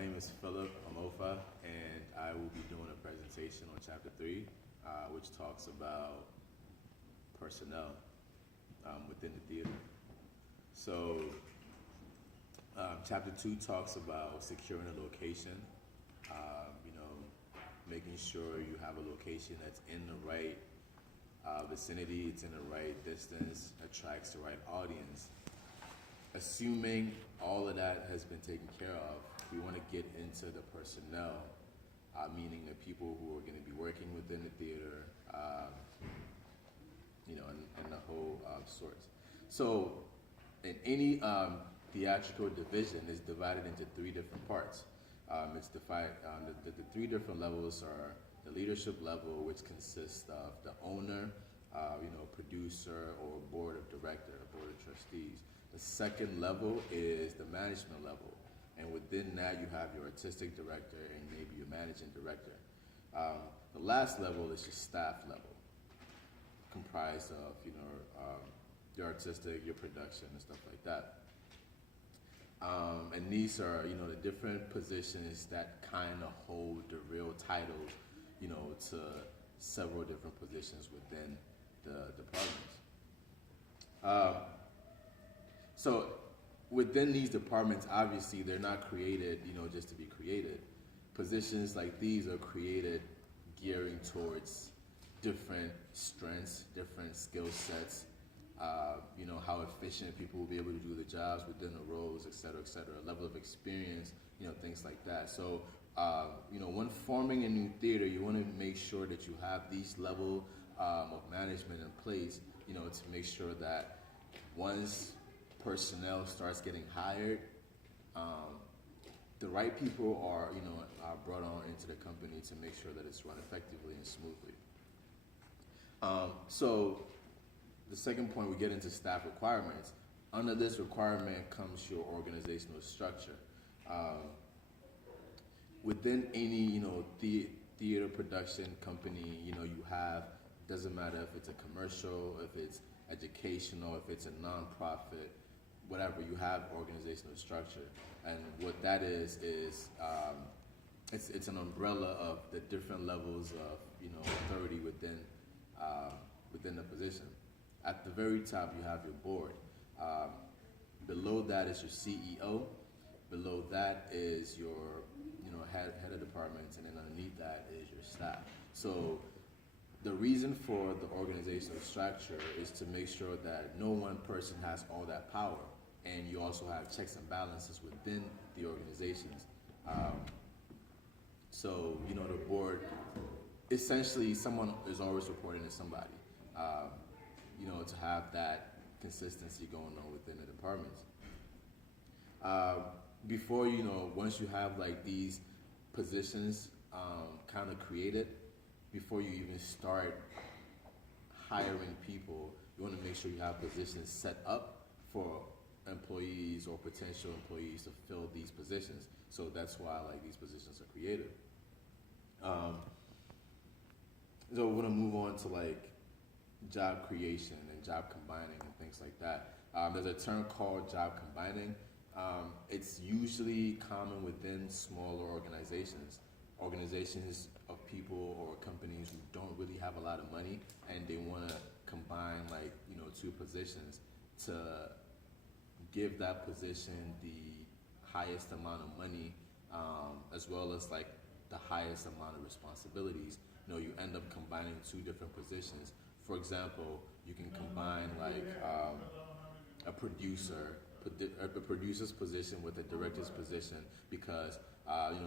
name is Philip Amofa, and I will be doing a presentation on Chapter 3, which talks about personnel within the theater. So, Chapter 2 talks about securing a location, making sure you have a location that's in the right vicinity, it's in the right distance, attracts the right audience. Assuming all of that has been taken care of, we want to get into the personnel, meaning the people who are going to be working within the theater, and the whole sorts. So, in any theatrical division is divided into three different parts. It's divided. The three different levels are the leadership level, which consists of the owner, producer, or board of director, board of trustees. The second level is the management level, and within that you have your artistic director and maybe your managing director. The last level is your staff level, comprised of your artistic, your production, and stuff like that. And these are the different positions that kind of hold the real title, to several different positions within the departments. So within these departments, obviously, they're not created, just to be created. Positions like these are created gearing towards different strengths, different skill sets, how efficient people will be able to do the jobs within the roles, et cetera, level of experience, things like that. So, when forming a new theater, you want to make sure that you have these level of management in place, to make sure that once personnel starts getting hired, the right people are brought on into the company to make sure that it's run effectively and smoothly. So the second point, we get into staff requirements. Under this requirement comes your organizational structure. Within any theater production company, you have, doesn't matter if it's a commercial, if it's educational, if it's a nonprofit, whatever, you have organizational structure. And what that is it's an umbrella of the different levels of authority within the position. At the very top, you have your board. Below that is your CEO. Below that is your head of departments, and then underneath that is your staff. So the reason for the organizational structure is to make sure that no one person has all that power, and you also have checks and balances within the organizations. So the board, essentially, someone is always reporting to somebody. To have that consistency going on within the departments. Before once you have like these positions kind of created, before you even start hiring people, you want to make sure you have positions set up for employees or potential employees to fill these positions. So that's why like these positions are created. So we're gonna move on to like job creation and job combining and things like that. There's a term called job combining. It's usually common within smaller organizations of people or companies who don't really have a lot of money, and they want to combine like two positions to give that position the highest amount of money, as well as like the highest amount of responsibilities. You end up combining two different positions. For example, you can combine like a producer's position with a director's position, because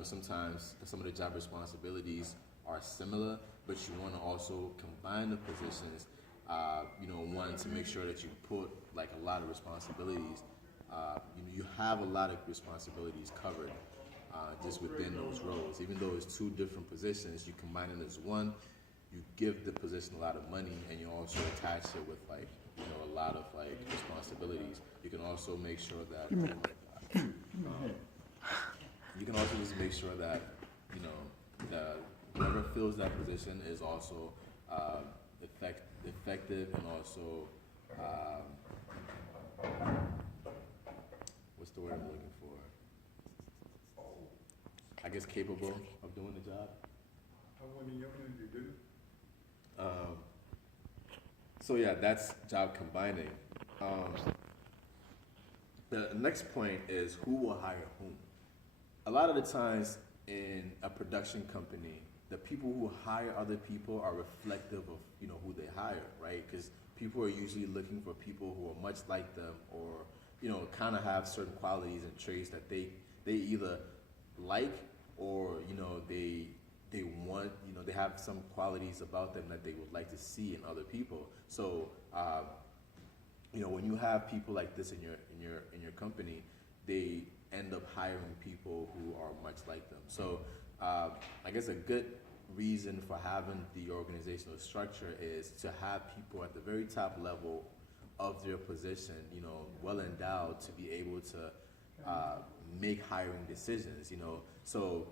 sometimes some of the job responsibilities are similar, but you want to also combine the positions. One, to make sure that you put like a lot of responsibilities. You have a lot of responsibilities covered just within those roles. Even though it's two different positions, you combine it as one. You give the position a lot of money, and you also attach it with like a lot of like responsibilities. You can also make sure that you can also just make sure that that whoever fills that position is also effective and also what's the word I'm looking for? I guess, capable of doing the job. How many units you do? Um, so yeah, that's job combining. Um, the next point is who will hire whom. A lot of the times in a production company, the people who hire other people are reflective of who they hire, right? Because people are usually looking for people who are much like them, or kind of have certain qualities and traits that they either like, or they want, they have some qualities about them that they would like to see in other people. So when you have people like this in your company, they end up hiring people who are much like them. So I guess a good reason for having the organizational structure is to have people at the very top level of their position, well endowed to be able to make hiring decisions. So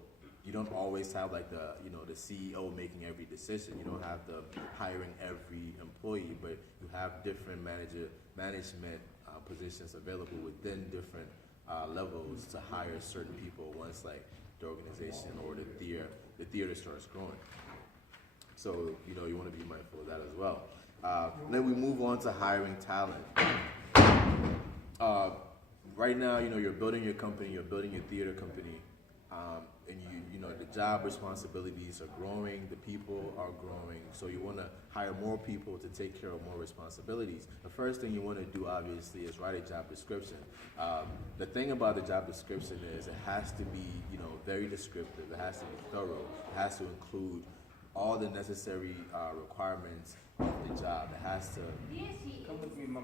you don't always have like the CEO making every decision. You don't have the hiring every employee, but you have different management positions available within different levels to hire certain people once like the organization or the theater starts growing. So you want to be mindful of that as well. Then we move on to hiring talent. Right now, you're building your company, you're building your theater company, and the job responsibilities are growing, the people are growing, so you want to hire more people to take care of more responsibilities. The first thing you want to do, obviously, is write a job description. The thing about the job description is it has to be, very descriptive. It has to be thorough. It has to include all the necessary requirements of the job. It has to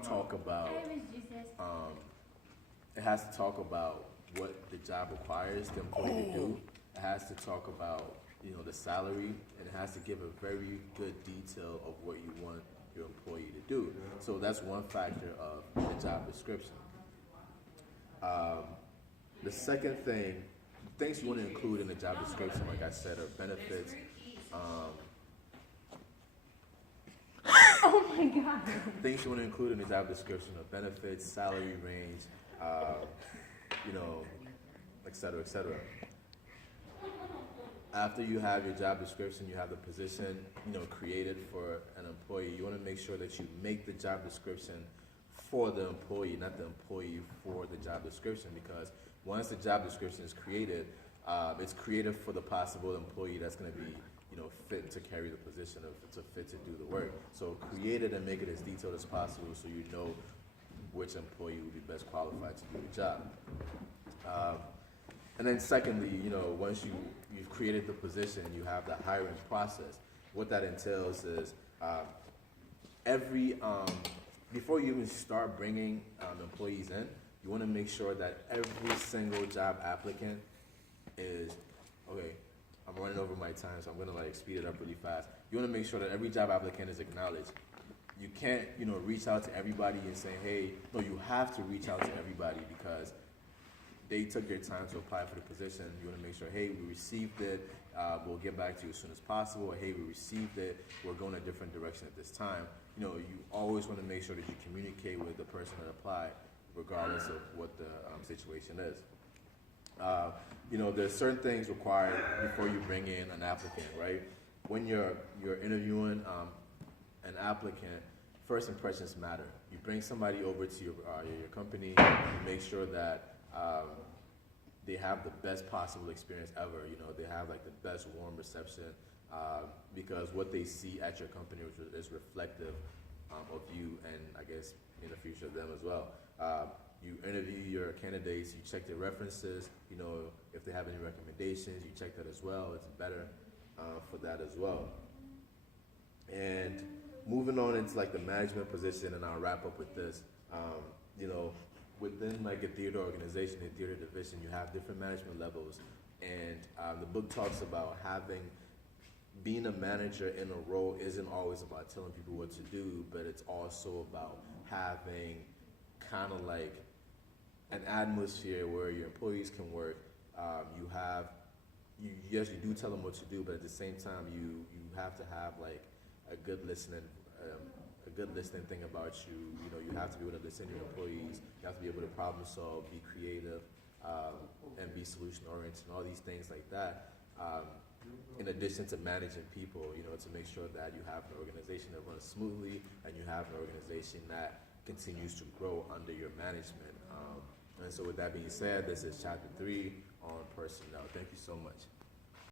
talk about. It has to talk about what the job requires the employee to do. It has to talk about the salary, and it has to give a very good detail of what you want your employee to do. So that's one factor of the job description. The second thing, things you want to include in the job description, like I said, are benefits. Oh my God. Things you want to include in the job description are benefits, salary range, et cetera, et cetera. After you have your job description, you have the position, created for an employee. You want to make sure that you make the job description for the employee, not the employee for the job description, because once the job description is created, it's created for the possible employee that's going to be, fit to carry the position, or to fit to do the work. So create it and make it as detailed as possible, so you know which employee would be best qualified to do the job. And then secondly, once you've created the position, you have the hiring process. What that entails is before you even start bringing employees in, you want to make sure that every single job applicant is, okay, I'm running over my time, so I'm going to speed it up really fast. You want to make sure that every job applicant is acknowledged. You can't, reach out to everybody and say, hey, no, you have to reach out to everybody because they took their time to apply for the position. You want to make sure, hey, we received it, we'll get back to you as soon as possible. Or, hey, we received it, we're going a different direction at this time. You always want to make sure that you communicate with the person that applied, regardless of what the situation is. There's certain things required before you bring in an applicant, right? When you're interviewing an applicant, first impressions matter. You bring somebody over to your company, you make sure that they have the best possible experience ever. They have like the best warm reception, because what they see at your company is reflective of you, and I guess in the future of them as well. You interview your candidates, you check their references, if they have any recommendations, you check that as well. It's better for that as well. And moving on into like the management position, and I'll wrap up with this. Within like a theater organization, a theater division, you have different management levels, and the book talks about being a manager in a role isn't always about telling people what to do, but it's also about having kind of like an atmosphere where your employees can work. Yes, you do tell them what to do, but at the same time, you have to have like a good listening thing about you. You have to be able to listen to your employees. You have to be able to problem solve, be creative, and be solution oriented, and all these things like that. In addition to managing people, to make sure that you have an organization that runs smoothly and you have an organization that continues to grow under your management. And so with that being said, this is chapter 3 on personnel. Thank you so much.